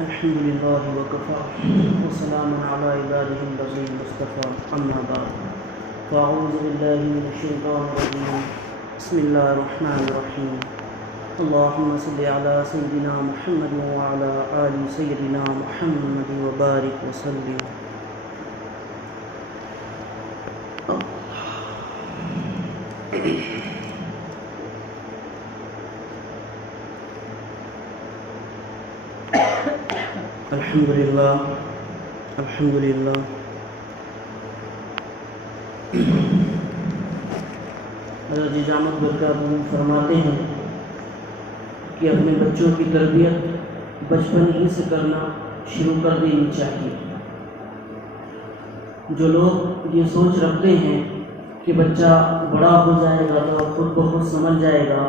الحمد لله وكفى وسلام على عباده الذين اصطفى أما بعد فأعوذ بالله من الشيطان الرجيم بسم الله الرحمن الرحيم اللهم صل على سيدنا محمد وعلى آل سيدنا محمد وبارك وسلم. الحمدللہ الحمدللہ حضرت جامع برکاتہ فرماتے ہیں کہ اپنے بچوں کی تربیت بچپن ہی سے کرنا شروع کر دینی چاہیے. جو لوگ یہ سوچ رکھتے ہیں کہ بچہ بڑا ہو جائے گا تو خود بخود سمجھ جائے گا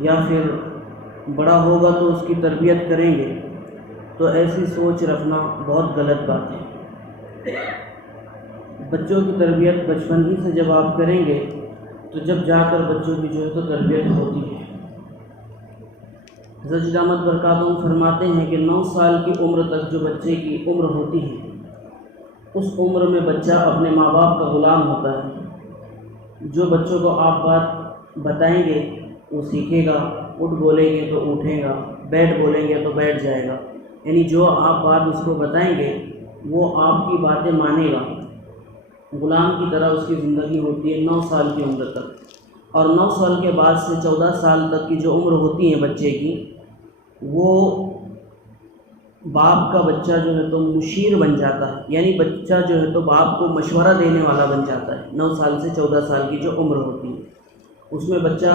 یا پھر بڑا ہوگا تو اس کی تربیت کریں گے، تو ایسی سوچ رکھنا بہت غلط بات ہے. بچوں کی تربیت بچپن ہی سے جب آپ کریں گے تو جب جا کر بچوں کی جو ہے تو تربیت ہوتی ہے. حضرت دامت برکاتہ فرماتے ہیں کہ 9 سال کی عمر تک جو بچے کی عمر ہوتی ہے اس عمر میں بچہ اپنے ماں باپ کا غلام ہوتا ہے. جو بچوں کو آپ بات بتائیں گے وہ سیکھے گا، اٹھ بولیں گے تو اٹھے گا، بیٹھ بولیں گے تو بیٹھ جائے گا. یعنی جو آپ بات اس کو بتائیں گے وہ آپ کی باتیں مانے گا. غلام کی طرح اس کی زندگی ہوتی ہے 9 سال کی عمر تک. اور 9 سال کے بعد سے 14 سال تک کی جو عمر ہوتی ہے بچے کی، وہ باپ کا بچہ جو ہے تو مشیر بن جاتا ہے. یعنی بچہ جو ہے تو باپ کو مشورہ دینے والا بن جاتا ہے. 9 سال سے 14 سال کی جو عمر ہوتی ہے اس میں بچہ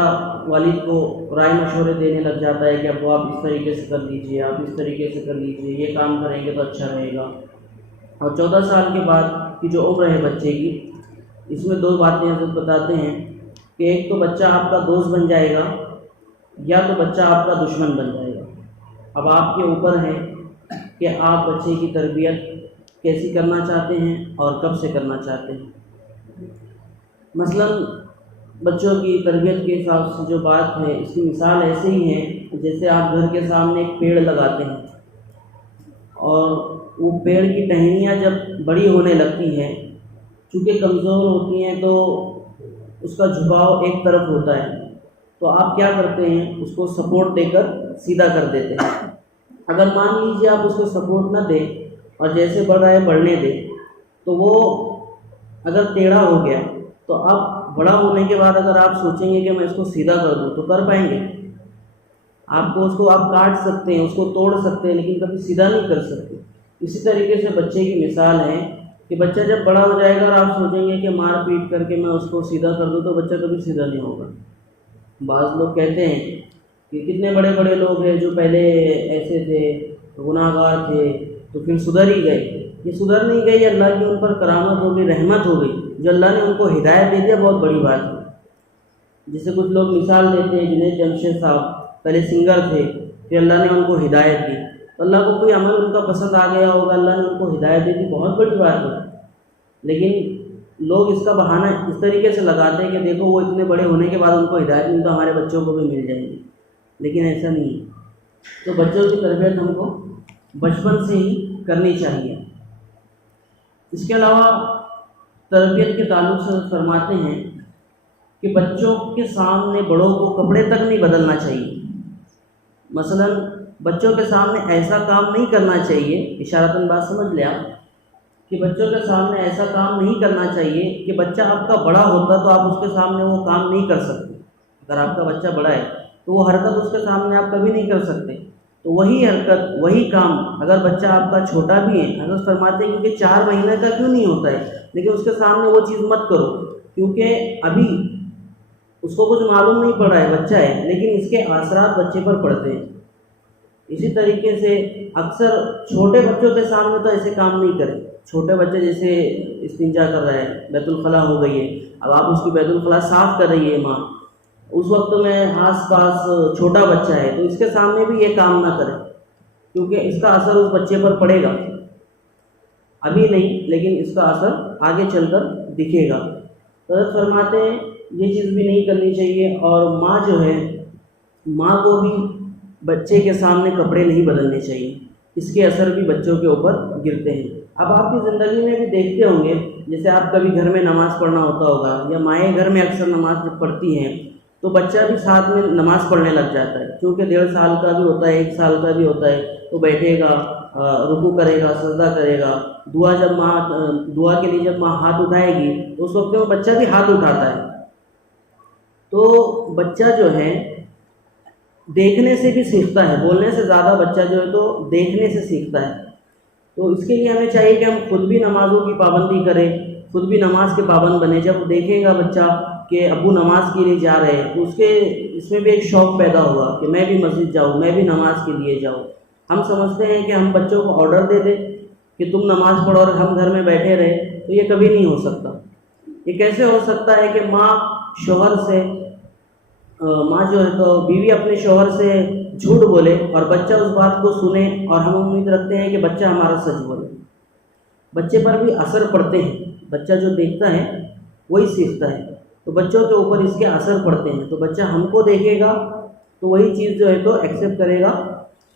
والد کو رائے مشورے دینے لگ جاتا ہے کہ اب آپ اس طریقے سے کر لیجئے، آپ اس طریقے سے کر لیجئے، یہ کام کریں گے تو اچھا رہے گا. اور 14 سال کے بعد کی جو عمر ہے بچے کی، اس میں 2 باتیں حضرت بتاتے ہیں کہ ایک تو بچہ آپ کا دوست بن جائے گا یا تو بچہ آپ کا دشمن بن جائے گا. اب آپ کے اوپر ہے کہ آپ بچے کی تربیت کیسی کرنا چاہتے ہیں اور کب سے کرنا چاہتے ہیں. مثلاً بچوں کی تربیت کے حساب سے جو بات ہے اس کی مثال ایسے ہی ہے جیسے آپ گھر کے سامنے ایک پیڑ لگاتے ہیں اور وہ پیڑ کی ٹہنیاں جب بڑی ہونے لگتی ہیں، چونکہ کمزور ہوتی ہیں تو اس کا جھکاؤ ایک طرف ہوتا ہے، تو آپ کیا کرتے ہیں اس کو سپورٹ دے کر سیدھا کر دیتے ہیں. اگر مان لیجیے آپ اس کو سپورٹ نہ دیں اور جیسے بڑھ رہا ہے بڑھنے دیں تو وہ اگر ٹیڑھا ہو گیا تو آپ بڑا ہونے کے بعد اگر آپ سوچیں گے کہ میں اس کو سیدھا کر دوں تو کر پائیں گے؟ آپ کاٹ سکتے ہیں، اس کو توڑ سکتے ہیں، لیکن کبھی سیدھا نہیں کر سکتے. اسی طریقے سے بچے کی مثال ہے کہ بچہ جب بڑا ہو جائے گا اور آپ سوچیں گے کہ مار پیٹ کر کے میں اس کو سیدھا کر دوں تو بچہ کبھی سیدھا نہیں ہوگا. بعض لوگ کہتے ہیں کہ کتنے بڑے بڑے لوگ ہیں جو پہلے ایسے تھے، گناہ گار تھے، تو پھر سدھر ہی گئے. یہ سدھر نہیں گئی، اللہ کی ان پر کرامت ہو گئی، رحمت ہو گئی. جو اللہ نے ان کو ہدایت دے دیا بہت بڑی بات ہے. جسے کچھ لوگ مثال دیتے ہیں، جنہیں جمشید صاحب پہلے سنگر تھے، پھر اللہ نے ان کو ہدایت دی، تو اللہ کو کوئی عمل ان کا پسند آ گیا ہوگا، اللہ نے ان کو ہدایت دے دی، بہت بڑی بات ہے. لیکن لوگ اس کا بہانہ اس طریقے سے لگاتے ہیں کہ دیکھو وہ اتنے بڑے ہونے کے بعد ان کو ہدایت ملی تو ہمارے بچوں کو بھی مل جائیں گی، لیکن ایسا نہیں ہے. تو بچوں کی تربیت ہم کو بچپن سے ہی کرنی چاہیے. اس کے علاوہ تربیت کے تعلق سے فرماتے ہیں کہ بچوں کے سامنے بڑوں کو کپڑے تک نہیں بدلنا چاہیے. مثلا بچوں کے سامنے ایسا کام نہیں کرنا چاہیے، اشارتاً بات سمجھ لیا، کہ بچوں کے سامنے ایسا کام نہیں کرنا چاہیے کہ بچہ آپ کا بڑا ہوتا تو آپ اس کے سامنے وہ کام نہیں کر سکتے. اگر آپ کا بچہ بڑا ہے تو وہ حرکت اس کے سامنے آپ کبھی نہیں کر سکتے. تو وہی حرکت، وہی کام اگر بچہ آپ کا چھوٹا بھی ہے، حضرت فرماتے ہیں کیونکہ 4 مہینے کا کیوں نہیں ہوتا ہے، لیکن اس کے سامنے وہ چیز مت کرو، کیونکہ ابھی اس کو کچھ معلوم نہیں پڑ رہا ہے، بچہ ہے، لیکن اس کے اثرات بچے پر پڑتے ہیں. اسی طریقے سے اکثر چھوٹے بچوں کے سامنے تو ایسے کام نہیں کریں. چھوٹے بچے جیسے استنجا کر رہے ہیں، بیت الخلاء ہو گئی ہے، اب آپ اس کی بیت الخلاء صاف کر رہی ہے ماں، اس وقت میں آس پاس چھوٹا بچہ ہے تو اس کے سامنے بھی یہ کام نہ کریں، کیونکہ اس کا اثر اس بچے پر پڑے گا. ابھی نہیں لیکن اس کا اثر آگے چل کر دکھے گا. حضرت فرماتے ہیں یہ چیز بھی نہیں کرنی چاہیے. اور ماں جو ہے، ماں کو بھی بچے کے سامنے کپڑے نہیں بدلنے چاہیے. اس کے اثر بھی بچوں کے اوپر گرتے ہیں۔ اب آپ کی زندگی میں بھی دیکھتے ہوں گے، جیسے آپ کبھی گھر میں نماز پڑھنا ہوتا ہوگا، یا مائیں گھر میں اکثر نماز جب پڑھتی ہیں تو بچہ بھی ساتھ میں نماز پڑھنے لگ جاتا ہے، کیونکہ 1.5 سال کا بھی ہوتا ہے، 1 سال کا بھی ہوتا ہے، تو بیٹھے گا، رکوع کرے گا، سجدہ کرے گا، دعا کے لیے جب ماں ہاتھ اٹھائے گی تو اس وقت میں بچہ بھی ہاتھ اٹھاتا ہے۔ تو بچہ جو ہے دیکھنے سے بھی سیکھتا ہے، بولنے سے زیادہ بچہ جو ہے تو دیکھنے سے سیکھتا ہے۔ تو اس کے لیے ہمیں چاہیے کہ ہم خود بھی نمازوں کی پابندی کریں، خود بھی نماز کے پابند بنے۔ جب دیکھے گا بچہ کہ ابو نماز کے لیے جا رہے ہیں تو اس میں بھی ایک شوق پیدا ہوا کہ میں بھی مسجد جاؤں، میں بھی نماز کے لیے جاؤں۔ ہم سمجھتے ہیں کہ ہم بچوں کو آرڈر دے دیں کہ تم نماز پڑھو اور ہم گھر میں بیٹھے رہے، تو یہ کبھی نہیں ہو سکتا۔ یہ کیسے ہو سکتا ہے کہ ماں جو ہے تو بیوی اپنے شوہر سے جھوٹ بولے اور بچہ اس بات کو سنے، اور ہم امید رکھتے ہیں کہ بچہ ہمارا سچ بولے۔ بچے پر بھی اثر پڑتے ہیں، بچہ جو دیکھتا ہے وہی سیکھتا ہے، تو بچوں کے اوپر اس کے اثر پڑتے ہیں۔ تو بچہ ہم کو دیکھے گا تو وہی چیز جو ہے تو ایکسیپٹ کرے گا،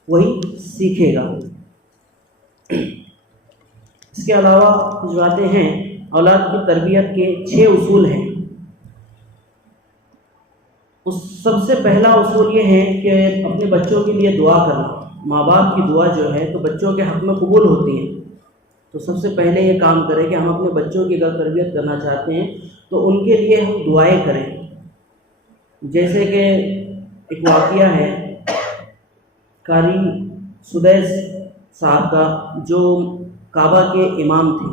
وہی سیکھے گا۔ اس کے علاوہ کچھ باتیں ہیں۔ اولاد کی تربیت کے 6 اصول ہیں۔ سب سے پہلا اصول یہ ہے کہ اپنے بچوں کے لیے دعا کرنا۔ ماں باپ کی دعا جو ہے تو بچوں کے حق میں قبول ہوتی ہے، تو سب سے پہلے یہ کام کریں کہ ہم اپنے بچوں کی اگر تربیت کرنا چاہتے ہیں تو ان کے لیے ہم دعائیں کریں۔ جیسے کہ ایک واقعہ ہے قاری سدیس صاحب کا، جو کعبہ کے امام تھے،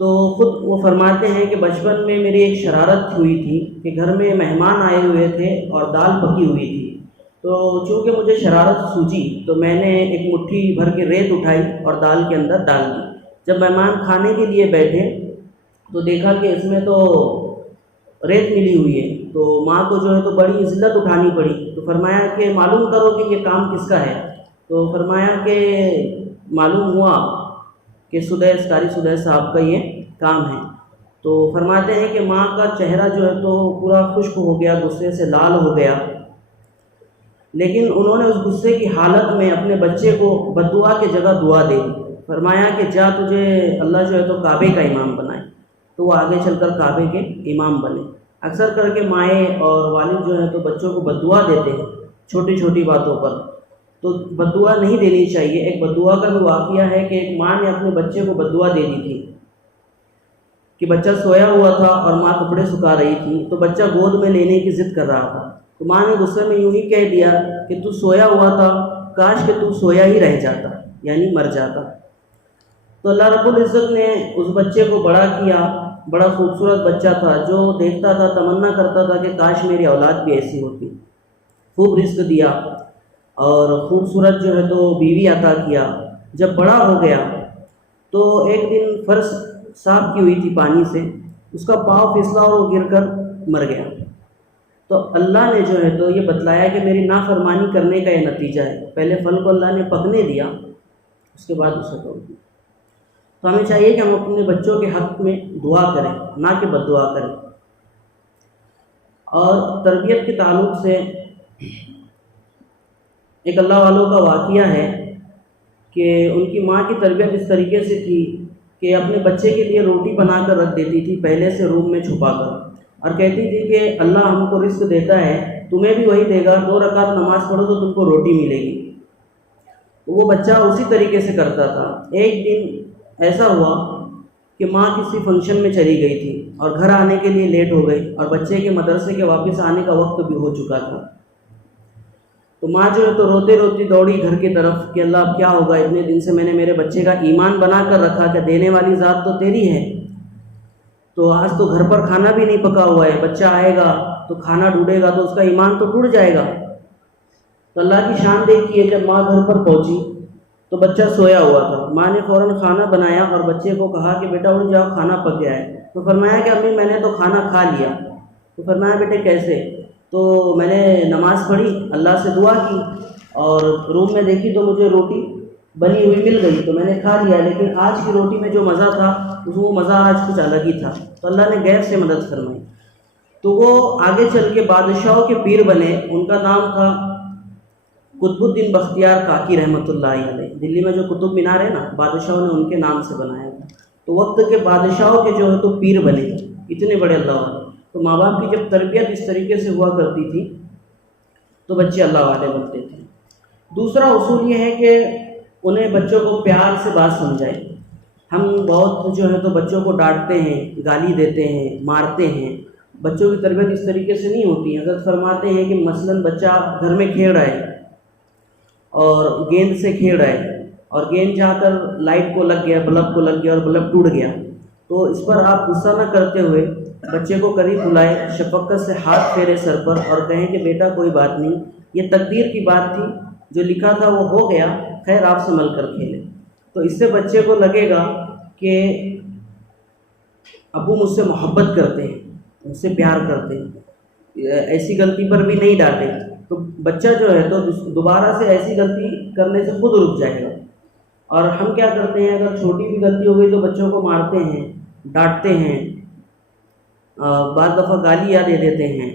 تو خود وہ فرماتے ہیں کہ بچپن میں میری ایک شرارت ہوئی تھی کہ گھر میں مہمان آئے ہوئے تھے اور دال پکی ہوئی تھی، تو چونکہ مجھے شرارت سوجی تو میں نے ایک مٹھی بھر کے ریت اٹھائی اور دال کے اندر ڈال دی۔ جب مہمان کھانے کے لیے بیٹھے تو دیکھا کہ اس میں تو ریت ملی ہوئی ہے، تو ماں کو جو ہے تو بڑی ذلت اٹھانی پڑی۔ تو فرمایا کہ معلوم کرو کہ یہ کام کس کا ہے، تو فرمایا کہ معلوم ہوا کہ قاری سدیس صاحب کا یہ کام ہے۔ تو فرماتے ہیں کہ ماں کا چہرہ جو ہے تو پورا خشک ہو گیا، غصے سے لال ہو گیا، لیکن انہوں نے اس غصے کی حالت میں اپنے بچے کو بددعا کی جگہ دعا دے دی۔ فرمایا کہ جا تجھے اللہ جو ہے تو کعبے کا امام بنائے، تو وہ آگے چل کر کعبے کے امام بنے۔ اکثر کر کے مائیں اور والد جو ہیں تو بچوں کو بددعا دیتے ہیں چھوٹی چھوٹی باتوں پر، تو بددعا نہیں دینی چاہیے۔ ایک بددعا کا بھی واقعہ ہے کہ ایک ماں نے اپنے بچے کو بددعا دے دی تھی کہ بچہ سویا ہوا تھا اور ماں کپڑے سکھا رہی تھی، تو بچہ گود میں لینے کی ضد کر رہا تھا، تو ماں نے غصے میں یوں ہی کہہ دیا کہ تو سویا ہوا تھا، کاش کہ تو سویا ہی رہ جاتا، یعنی مر جاتا۔ تو اللہ رب العزت نے اس بچے کو بڑا کیا، بڑا خوبصورت بچہ تھا، جو دیکھتا تھا تمنا کرتا تھا کہ کاش میری اولاد بھی ایسی ہوتی۔ خوب رزق دیا اور خوبصورت جو ہے تو بیوی عطا کیا۔ جب بڑا ہو گیا تو ایک دن فرش صاف کی ہوئی تھی پانی سے، اس کا پاؤں پھسلا اور وہ گر کر مر گیا۔ تو اللہ نے جو ہے تو یہ بتلایا کہ میری نافرمانی کرنے کا یہ نتیجہ ہے۔ پہلے پھل کو اللہ نے پکنے دیا، اس کے بعد اسے توڑ دیا۔ تو ہمیں چاہیے کہ ہم اپنے بچوں کے حق میں دعا کریں، نہ کہ بد دعا کریں۔ اور تربیت کے تعلق سے ایک اللہ والوں کا واقعہ ہے کہ ان کی ماں کی تربیت اس طریقے سے تھی کہ اپنے بچے کے لیے روٹی بنا کر رکھ دیتی تھی پہلے سے روم میں چھپا کر، اور کہتی تھی کہ اللہ ہم کو رزق دیتا ہے، تمہیں بھی وہی دے گا، 2 رکعت نماز پڑھو تو تم کو روٹی ملے گی۔ وہ بچہ اسی طریقے سے کرتا تھا۔ ایک دن ایسا ہوا کہ ماں کسی فنکشن میں چلی گئی تھی اور گھر آنے کے لیے لیٹ ہو گئی، اور بچے کے مدرسے کے واپس آنے کا وقت بھی ہو چکا تھا۔ تو ماں جو ہے تو روتے روتی دوڑی گھر کی طرف کہ اللہ اب کیا ہوگا، اتنے دن سے میں نے میرے بچے کا ایمان بنا کر رکھا کہ دینے والی ذات تو تیری ہے، تو آج تو گھر پر کھانا بھی نہیں پکا ہوا ہے، بچہ آئے گا تو کھانا ڈھونڈے گا تو اس کا ایمان تو ٹوٹ جائے گا۔ تو اللہ کی شان دیکھیے، جب ماں گھر پر پہنچی تو بچہ سویا ہوا تھا۔ ماں نے فوراً کھانا بنایا اور بچے کو کہا کہ بیٹا اٹھ جاؤ، کھانا پک گیا ہے۔ تو فرمایا کہ امی میں نے تو کھانا کھا لیا۔ تو فرمایا بیٹے کیسے؟ تو میں نے نماز پڑھی، اللہ سے دعا کی اور روم میں دیکھی تو مجھے روٹی بنی ہوئی مل گئی تو میں نے کھا لیا، لیکن آج کی روٹی میں جو مزہ تھا وہ مزہ آج کچھ الگ ہی تھا۔ تو اللہ نے غیب سے مدد فرمائی۔ تو وہ آگے چل کے بادشاہوں کے پیر بنے۔ ان کا نام تھا قطب الدین بختیار کاکی رحمۃ اللہ علیہ، دلی میں جو قطب مینار ہے نا، بادشاہوں نے ان کے نام سے بنایا تھا، تو وقت کے بادشاہوں کے جو ہے تو پیر بنے اتنے بڑے اللہ والے۔ تو ماں باپ کی جب تربیت اس طریقے سے ہوا کرتی تھی تو بچے اللہ والے بنتے تھے۔ دوسرا اصول یہ ہے کہ انہیں بچوں کو پیار سے بات سمجھائے۔ ہم بہت جو ہے تو بچوں کو ڈانٹتے ہیں، گالی دیتے ہیں، مارتے ہیں، بچوں کی تربیت اس طریقے سے نہیں ہوتی ہے۔ حضرت فرماتے ہیں کہ مثلاً بچہ گھر میں کھیل رہا ہے اور گیند سے کھیل رہا ہے اور گیند جا کر لائٹ کو لگ گیا، بلب کو لگ گیا اور بلب ٹوٹ گیا، تو اس پر آپ غصہ نہ کرتے ہوئے بچے کو قریب بلائے، شفقت سے ہاتھ پھیرے سر پر اور کہیں کہ بیٹا کوئی بات نہیں، یہ تقدیر کی بات تھی، جو لکھا تھا وہ ہو گیا، خیر آپ سنبھل کر کھیلیں۔ تو اس سے بچے کو لگے گا کہ ابو مجھ سے محبت کرتے ہیں، مجھ سے پیار کرتے ہیں، ایسی غلطی پر بھی نہیں ڈانٹے، تو بچہ جو ہے تو دوبارہ سے ایسی غلطی کرنے سے خود رک جائے گا۔ اور ہم کیا کرتے ہیں، اگر چھوٹی بھی غلطی ہو گئی تو بچوں کو مارتے ہیں، ڈانٹتے ہیں، بعض دفعہ گالیاں دے دیتے ہیں،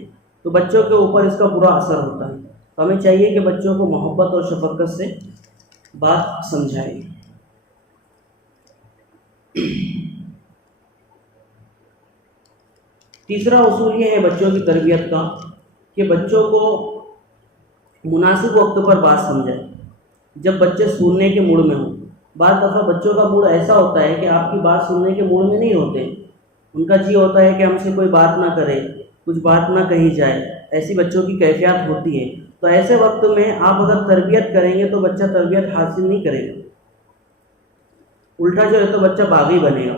تو بچوں کے اوپر اس کا برا اثر ہوتا ہے۔ تو ہمیں چاہیے کہ بچوں کو محبت اور شفقت سے بات سمجھائیں۔ تیسرا اصول یہ ہے بچوں کی تربیت کا کہ بچوں کو مناسب وقت پر بات سمجھائیں، جب بچے سننے کے موڈ میں ہوں۔ بعض دفعہ بچوں کا موڈ ایسا ہوتا ہے کہ آپ کی بات سننے کے موڈ میں نہیں ہوتے، ان کا جی ہوتا ہے کہ ہم سے کوئی بات نہ کرے، کچھ بات نہ کہی جائے، ایسی بچوں کی کیفیات ہوتی ہے۔ تو ایسے وقت میں آپ اگر تربیت کریں گے تو بچہ تربیت حاصل نہیں کرے گا، الٹا جو ہے تو بچہ باغی بنے گا۔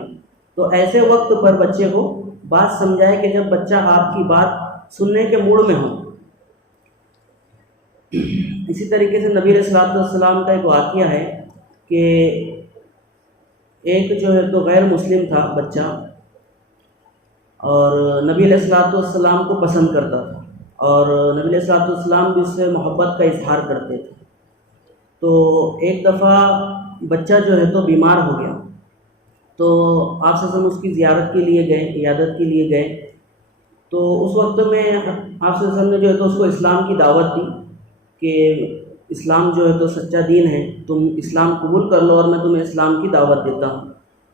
تو ایسے وقت پر بچے کو بات سمجھائے کہ جب بچہ آپ کی بات سننے کے موڈ میں ہو۔ اسی طریقے سے نبی علیہ السلام کا ایک واقعہ ہے کہ ایک جو ہے تو غیر مسلم تھا بچہ، اور نبی علیہ السلام کو پسند کرتا تھا، اور نبی علیہ السلام بھی اس سے محبت کا اظہار کرتے تھے۔ تو ایک دفعہ بچہ جو ہے تو بیمار ہو گیا، تو آپ صلی اللہ علیہ وسلم اس کی زیارت کے لیے گئے، عیادت کے لیے گئے۔ تو اس وقت میں آپ صلی اللہ علیہ وسلم نے جو ہے تو اس کو اسلام کی دعوت دی کہ اسلام جو ہے تو سچا دین ہے، تم اسلام قبول کر لو اور میں تمہیں اسلام کی دعوت دیتا ہوں۔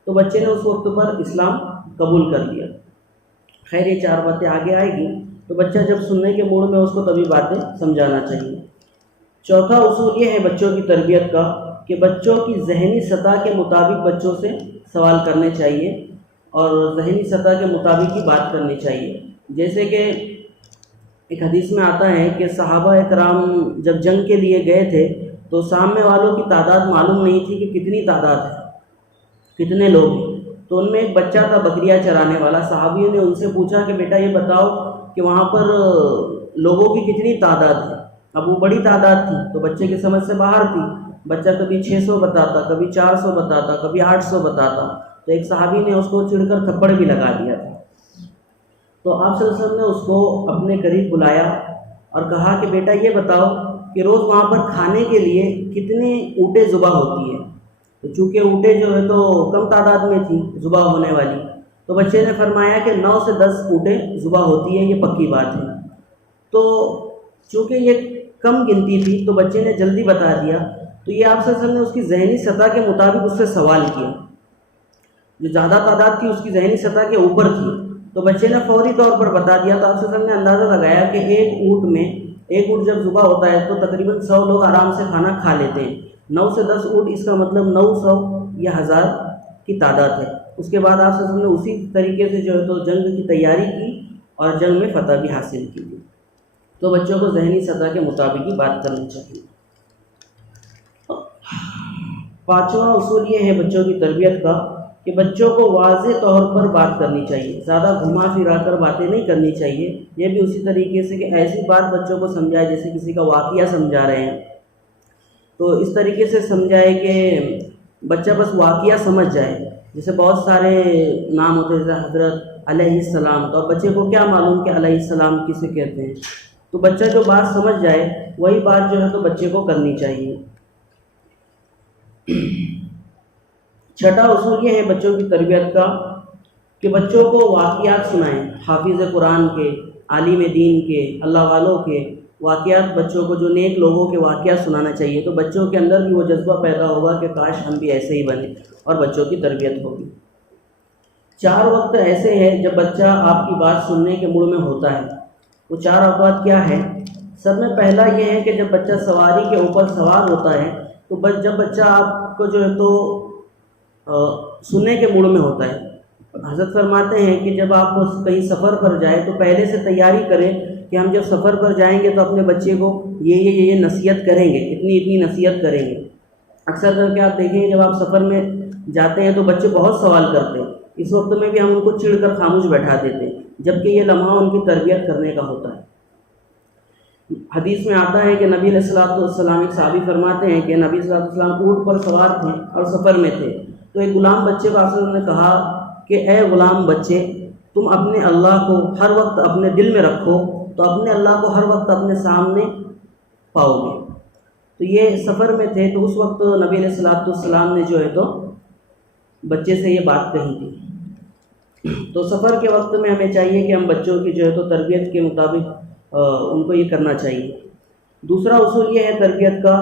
تو بچے نے اس وقت پر اسلام قبول کر لیا۔ خیر یہ چار باتیں آگے آئے گی، تو بچہ جب سننے کے موڈ میں اس کو تبھی باتیں سمجھانا چاہیے۔ چوتھا اصول یہ ہے بچوں کی تربیت کا کہ بچوں کی ذہنی سطح کے مطابق بچوں سے سوال کرنے چاہیے اور ذہنی سطح کے مطابق ہی بات کرنی چاہیے۔ جیسے کہ ایک حدیث میں آتا ہے کہ صحابہ اکرام جب جنگ کے لیے گئے تھے تو سامنے والوں کی تعداد معلوم نہیں تھی کہ کتنی تعداد ہے، کتنے لوگ ہیں۔ تو ان میں ایک بچہ تھا بکریاں چرانے والا، صحابیوں نے ان سے پوچھا کہ بیٹا یہ بتاؤ کہ وہاں پر لوگوں کی کتنی تعداد ہے۔ اب وہ بڑی تعداد تھی تو بچے کی سمجھ سے باہر تھی، بچہ کبھی 600 بتاتا، کبھی 400 بتاتا، کبھی 800 بتاتا، تو ایک صحابی نے اس کو چڑھ کر تھپڑ بھی لگا دیا تھا۔ تو آپ صلی اللہ علیہ وسلم نے اس کو اپنے قریب بلایا اور کہا کہ بیٹا یہ بتاؤ کہ روز وہاں پر کھانے کے لیے کتنی اونٹیں ذبح ہوتی ہیں۔ تو چونکہ اونٹیں جو ہے تو کم تعداد میں تھی ذبح ہونے والی، تو بچے نے فرمایا کہ 9 سے 10 اونٹیں ذبح ہوتی ہیں، یہ پکی بات ہے۔ تو چونکہ یہ کم گنتی تھی تو بچے نے جلدی بتا دیا، تو یہ آپ صلی اللہ علیہ وسلم نے اس کی ذہنی سطح کے مطابق اس سے سوال کیا۔ جو زیادہ تعداد تھی اس کی ذہنی سطح کے اوپر تھی، تو بچے نے فوری طور پر بتا دیا۔ تو آپ صلی اللہ علیہ وسلم نے اندازہ لگایا کہ ایک اونٹ جب ذبح ہوتا ہے تو تقریباً 100 لوگ آرام سے کھانا کھا لیتے ہیں۔ 9 سے 10 اونٹ، اس کا مطلب 900 یا 1000 کی تعداد ہے۔ اس کے بعد آپ صلی اللہ علیہ وسلم نے اسی طریقے سے جو ہے تو جنگ کی تیاری کی اور جنگ میں فتح بھی حاصل کی۔ تو بچوں کو ذہنی سطح کے مطابق ہی بات کرنی چاہیے۔ پانچواں اصول یہ ہے بچوں کی تربیت کا کہ بچوں کو واضح طور پر بات کرنی چاہیے، زیادہ گھما پھرا کر باتیں نہیں کرنی چاہیے۔ یہ بھی اسی طریقے سے کہ ایسی بات بچوں کو سمجھائے جیسے کسی کا واقعہ سمجھا رہے ہیں، تو اس طریقے سے سمجھائے کہ بچہ بس واقعہ سمجھ جائے۔ جیسے بہت سارے نام ہوتے ہیں، جیسے حضرت علیہ السلام، تو اب بچے کو کیا معلوم کہ علیہ السلام کسے کہتے ہیں، تو بچہ جو بات سمجھ جائے وہی بات جو ہے تو بچے کو کرنی چاہیے۔ چھٹا اصول یہ ہے بچوں کی تربیت کا کہ بچوں کو واقعات سنائیں، حافظ قرآن کے، عالم دین کے، اللہ والوں کے، واقعات بچوں کو، جو نیک لوگوں کے واقعات سنانا چاہیے، تو بچوں کے اندر بھی وہ جذبہ پیدا ہوگا کہ کاش ہم بھی ایسے ہی بنیں، اور بچوں کی تربیت ہوگی۔ 4 وقت ایسے ہیں جب بچہ آپ کی بات سننے کے موڈ میں ہوتا ہے۔ وہ 4 اوقات کیا ہے؟ سب میں پہلا یہ ہے کہ جب بچہ سواری کے اوپر سوار ہوتا ہے، تو جب بچہ آپ کو جو ہے تو سننے کے موڈ میں ہوتا ہے۔ حضرت فرماتے ہیں کہ جب آپ کہیں سفر پر جائیں تو پہلے سے تیاری کریں کہ ہم جب سفر پر جائیں گے تو اپنے بچے کو یہ نصیحت کریں گے، اتنی نصیحت کریں گے۔ اکثر کر کے آپ دیکھیں گے جب آپ سفر میں جاتے ہیں تو بچے بہت سوال کرتے ہیں، اس وقت میں بھی ہم ان کو چڑ کر خاموش بیٹھا دیتے ہیں، جبکہ یہ لمحہ ان کی تربیت کرنے کا ہوتا ہے۔ حدیث میں آتا ہے کہ نبی علیہ الصلوۃ والسلام، ایک صحابی فرماتے ہیں کہ نبی صلی اللہ علیہ وسلم اونٹ پر سوار تھے اور سفر میں تھے، تو ایک غلام بچے کو آپ نے کہا کہ اے غلام بچے، تم اپنے اللہ کو ہر وقت اپنے دل میں رکھو تو اپنے اللہ کو ہر وقت اپنے سامنے پاؤ گے۔ تو یہ سفر میں تھے، تو اس وقت نبی علیہ الصلوۃ والسلام نے جو ہے تو بچے سے یہ بات کہی تھی۔ تو سفر کے وقت میں ہمیں چاہیے کہ ہم بچوں کی جو ہے تو تربیت کے مطابق ان کو یہ کرنا چاہیے۔ دوسرا اصول یہ ہے تربیت کا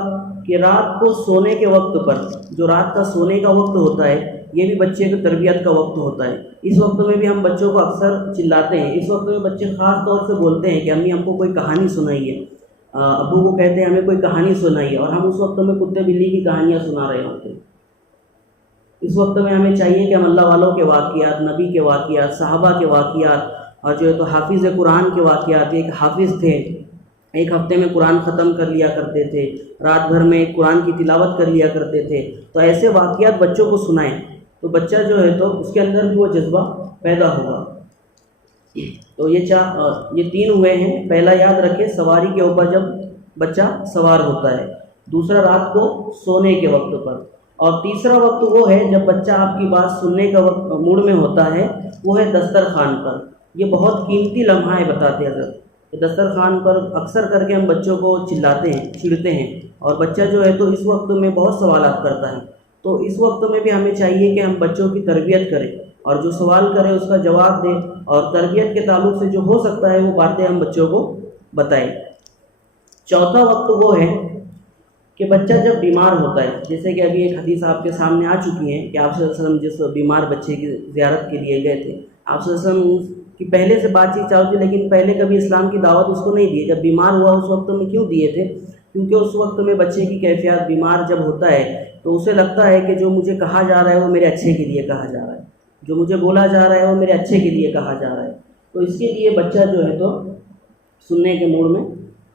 کہ رات کو سونے کے وقت پر، جو رات کا سونے کا وقت ہوتا ہے، یہ بھی بچے کی تربیت کا وقت ہوتا ہے۔ اس وقت میں بھی ہم بچوں کو اکثر چلاتے ہیں، اس وقت میں بچے خاص طور سے بولتے ہیں کہ امی ہم کو کوئی کہانی سنائیے، ابو کو کہتے ہیں ہمیں کوئی کہانی سنائیے، اور ہم اس وقت میں کتے بلی کی کہانیاں سنا رہے ہوتے ہیں۔ اس وقت میں ہمیں چاہیے کہ ہم اللہ والوں کے واقعات، نبی کے واقعات، صحابہ کے واقعات، اور جو ہے تو حافظ قرآن کے واقعات، ایک حافظ تھے، ایک ہفتے میں قرآن ختم کر لیا کرتے تھے، رات بھر میں قرآن کی تلاوت کر لیا کرتے تھے، تو ایسے واقعات بچوں کو سنائیں تو بچہ جو ہے تو اس کے اندر بھی وہ جذبہ پیدا ہوگا۔ تو یہ 3 ہوئے ہیں۔ پہلا یاد رکھے سواری کے اوپر جب بچہ سوار ہوتا ہے، دوسرا رات کو سونے کے وقت پر، اور تیسرا وقت وہ ہے جب بچہ آپ کی بات سننے کا وقت موڈ میں ہوتا ہے، وہ ہے دسترخوان پر۔ یہ بہت قیمتی لمحہ ہے، بتاتے ہیں حضرت کہ دسترخوان پر اکثر کر کے ہم بچوں کو چلاتے ہیں، چھڑتے ہیں، اور بچہ جو ہے تو اس وقت میں بہت سوالات کرتا ہے۔ تو اس وقت میں بھی ہمیں چاہیے کہ ہم بچوں کی تربیت کریں، اور جو سوال کرے اس کا جواب دیں، اور تربیت کے تعلق سے جو ہو سکتا ہے وہ باتیں ہم بچوں کو بتائیں۔ چوتھا وقت وہ ہے کہ بچہ جب بیمار ہوتا ہے، جیسے کہ ابھی ایک حدیث آپ کے سامنے آ چکی ہے کہ آپ صلی اللہ علیہ وسلم جس بیمار بچے کی زیارت کے لیے گئے تھے، آپ صلی اللہ علیہ وسلم کی پہلے سے بات چیت چاہتی، لیکن پہلے کبھی اسلام کی دعوت اس کو نہیں دی۔ جب بیمار ہوا اس وقت میں کیوں دیے تھے؟ کیونکہ اس وقت میں بچے کی کیفیت، بیمار جب ہوتا ہے تو اسے لگتا ہے کہ جو مجھے کہا جا رہا ہے وہ میرے اچھے کے لیے کہا جا رہا ہے، جو مجھے بولا جا رہا ہے وہ میرے اچھے کے لیے کہا جا رہا ہے، تو اس کے لیے بچہ جو ہے تو سننے کے موڈ میں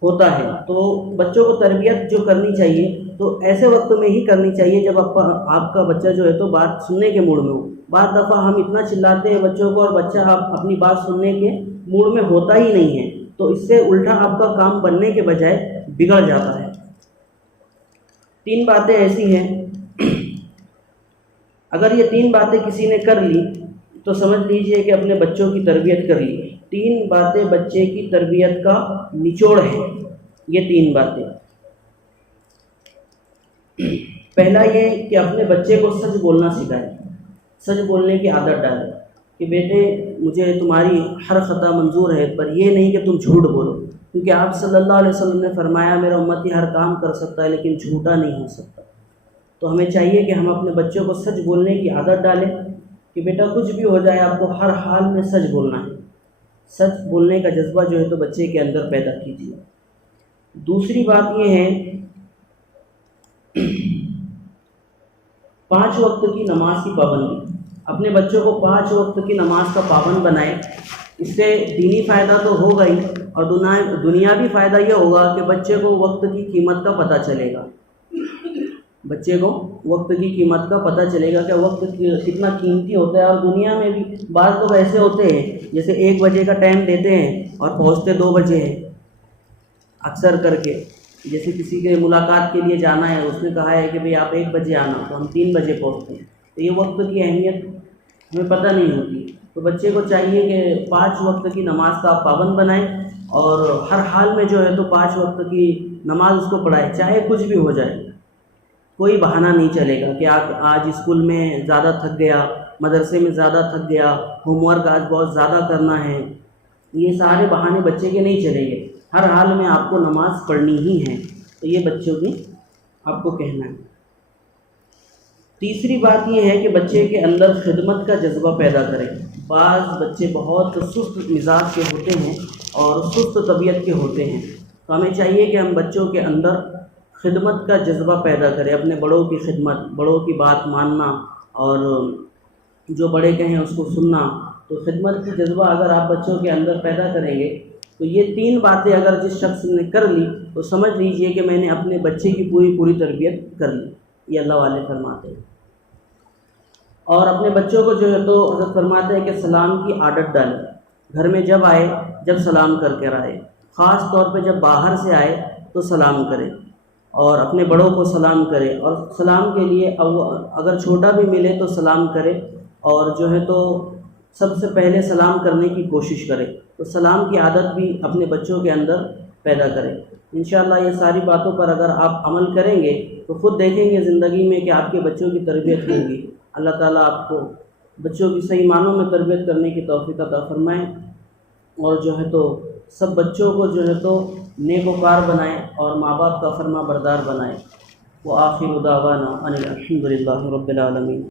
ہوتا ہے۔ تو بچوں کو تربیت جو کرنی چاہیے تو ایسے وقت میں ہی کرنی چاہیے جب آپ کا بچہ جو ہے تو بات سننے کے موڈ میں ہو۔ بعض دفعہ ہم اتنا چلاتے ہیں بچوں کو اور بچہ اپنی بات سننے کے موڈ میں ہوتا ہی نہیں ہے، تو اس سے الٹا آپ کا کام بننے کے بجائے بگڑ جاتا ہے۔ 3 باتیں ایسی ہیں، اگر یہ 3 باتیں کسی نے کر لی تو سمجھ لیجئے کہ اپنے بچوں کی تربیت کر لی۔ 3 باتیں بچے کی تربیت کا نچوڑ ہے، یہ 3 باتیں۔ پہلا یہ کہ اپنے بچے کو سچ بولنا سکھائیں، سچ بولنے کی عادت ڈالیں کہ بیٹے مجھے تمہاری ہر خطا منظور ہے، پر یہ نہیں کہ تم جھوٹ بولو، کیونکہ آپ صلی اللہ علیہ وسلم نے فرمایا میرا امتی ہر کام کر سکتا ہے لیکن جھوٹا نہیں ہو سکتا۔ تو ہمیں چاہیے کہ ہم اپنے بچوں کو سچ بولنے کی عادت ڈالیں کہ بیٹا کچھ بھی ہو جائے آپ کو ہر حال میں سچ بولنا ہے۔ سچ بولنے کا جذبہ جو ہے تو بچے کے اندر پیدا کیجیے۔ دوسری بات یہ ہے 5 وقت کی نماز کی پابندی۔ اپنے بچوں کو 5 وقت کی نماز کا پابند بنائیں، اس سے دینی فائدہ تو ہوگا ہی، اور دنیاوی فائدہ یہ ہوگا کہ بچے کو وقت کی قیمت کا پتہ چلے گا، بچے کو وقت کی قیمت کا پتہ چلے گا کہ وقت کتنا قیمتی ہوتا ہے۔ اور دنیا میں بھی بعض لوگ ایسے ہوتے ہیں جیسے 1 بجے کا ٹائم دیتے ہیں اور پہنچتے 2 بجے ہیں، اکثر کر کے جیسے کسی کے ملاقات کے لیے جانا ہے، اس نے کہا ہے کہ بھئی آپ 1 بجے آنا، تو ہم 3 بجے پہنچتے ہیں، تو یہ وقت کی اہمیت ہمیں پتہ نہیں ہوتی۔ تو بچے کو چاہیے کہ 5 وقت کی نماز کا پابند بنائیں، اور ہر حال میں جو ہے تو 5 وقت کی نماز اس کو پڑھائے، چاہے کچھ بھی ہو جائے، کوئی بہانہ نہیں چلے گا کہ آج اسکول میں زیادہ تھک گیا، مدرسے میں زیادہ تھک گیا، ہوم ورک آج بہت زیادہ کرنا ہے، یہ سارے بہانے بچے کے نہیں چلیں گے۔ ہر حال میں آپ کو نماز پڑھنی ہی ہے، تو یہ بچوں کی آپ کو کہنا ہے۔ تیسری بات یہ ہے کہ بچے کے اندر خدمت کا جذبہ پیدا کریں۔ بعض بچے بہت سست مزاج کے ہوتے ہیں اور سست طبیعت کے ہوتے ہیں، تو ہمیں چاہیے کہ ہم بچوں کے اندر خدمت کا جذبہ پیدا کریں، اپنے بڑوں کی خدمت، بڑوں کی بات ماننا اور جو بڑے کہیں اس کو سننا۔ تو خدمت کی جذبہ اگر آپ بچوں کے اندر پیدا کریں گے تو یہ 3 باتیں اگر جس شخص نے کر لی تو سمجھ لیجئے کہ میں نے اپنے بچے کی پوری تربیت کر لی، یہ اللہ والے فرماتے ہیں۔ اور اپنے بچوں کو جو ہے تو حضرت فرماتے ہیں کہ سلام کی عادت ڈالیں، گھر میں جب آئے جب سلام کر کے آئے، خاص طور پہ جب باہر سے آئے تو سلام کرے اور اپنے بڑوں کو سلام کرے، اور سلام کے لیے اگر چھوٹا بھی ملے تو سلام کرے، اور جو ہے تو سب سے پہلے سلام کرنے کی کوشش کرے، تو سلام کی عادت بھی اپنے بچوں کے اندر پیدا کرے۔ انشاءاللہ یہ ساری باتوں پر اگر آپ عمل کریں گے تو خود دیکھیں گے زندگی میں کہ آپ کے بچوں کی تربیت ہوگی۔ اللہ تعالیٰ آپ کو بچوں کی صحیح معنوں میں تربیت کرنے کی توفیق عطا فرمائیں، اور جو ہے تو سب بچوں کو جو ہے تو نیک وکار بنائیں اور ماں باپ کا فرما بردار بنائیں۔ وآخر دعوانا ان الحمد للہ رب العالمین۔